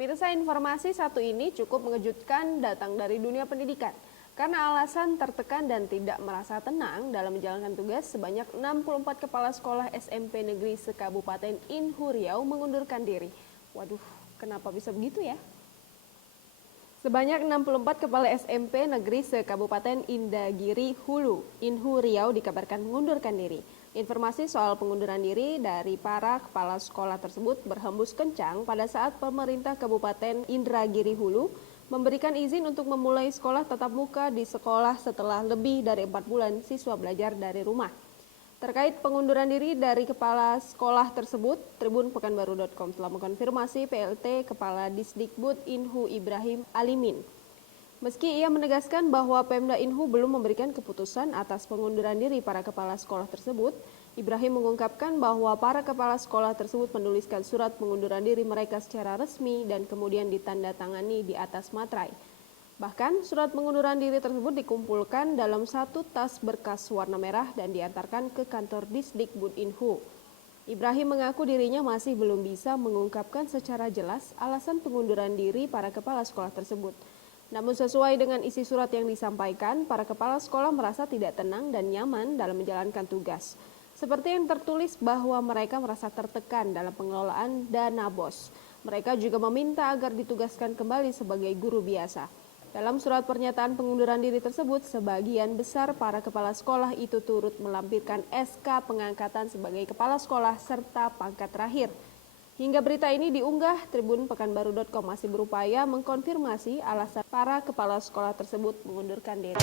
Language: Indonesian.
Pemirsa, informasi satu ini cukup mengejutkan datang dari dunia pendidikan. Karena alasan tertekan dan tidak merasa tenang dalam menjalankan tugas, sebanyak 64 kepala sekolah SMP negeri se-Kabupaten Inhu Riau mengundurkan diri. Waduh, kenapa bisa begitu ya? Sebanyak 64 kepala SMP negeri se-Kabupaten Indagiri Hulu, Inhu Riau dikabarkan mengundurkan diri. Informasi soal pengunduran diri dari para kepala sekolah tersebut berhembus kencang pada saat pemerintah Kabupaten Indragiri Hulu memberikan izin untuk memulai sekolah tatap muka di sekolah setelah lebih dari 4 bulan siswa belajar dari rumah. Terkait pengunduran diri dari kepala sekolah tersebut, Tribun Pekanbaru.com telah mengkonfirmasi PLT Kepala Disdikbud Inhu Ibrahim Alimin. Meski ia menegaskan bahwa Pemda Inhu belum memberikan keputusan atas pengunduran diri para kepala sekolah tersebut, Ibrahim mengungkapkan bahwa para kepala sekolah tersebut menuliskan surat pengunduran diri mereka secara resmi dan kemudian ditandatangani di atas materai. Bahkan surat pengunduran diri tersebut dikumpulkan dalam satu tas berkas warna merah dan diantarkan ke kantor Disdikbud Inhu. Ibrahim mengaku dirinya masih belum bisa mengungkapkan secara jelas alasan pengunduran diri para kepala sekolah tersebut. Namun sesuai dengan isi surat yang disampaikan, para kepala sekolah merasa tidak tenang dan nyaman dalam menjalankan tugas. Seperti yang tertulis bahwa mereka merasa tertekan dalam pengelolaan dana BOS. Mereka juga meminta agar ditugaskan kembali sebagai guru biasa. Dalam surat pernyataan pengunduran diri tersebut, sebagian besar para kepala sekolah itu turut melampirkan SK pengangkatan sebagai kepala sekolah serta pangkat terakhir. Hingga berita ini diunggah, Tribun Pekanbaru.com masih berupaya mengkonfirmasi alasan para kepala sekolah tersebut mengundurkan diri.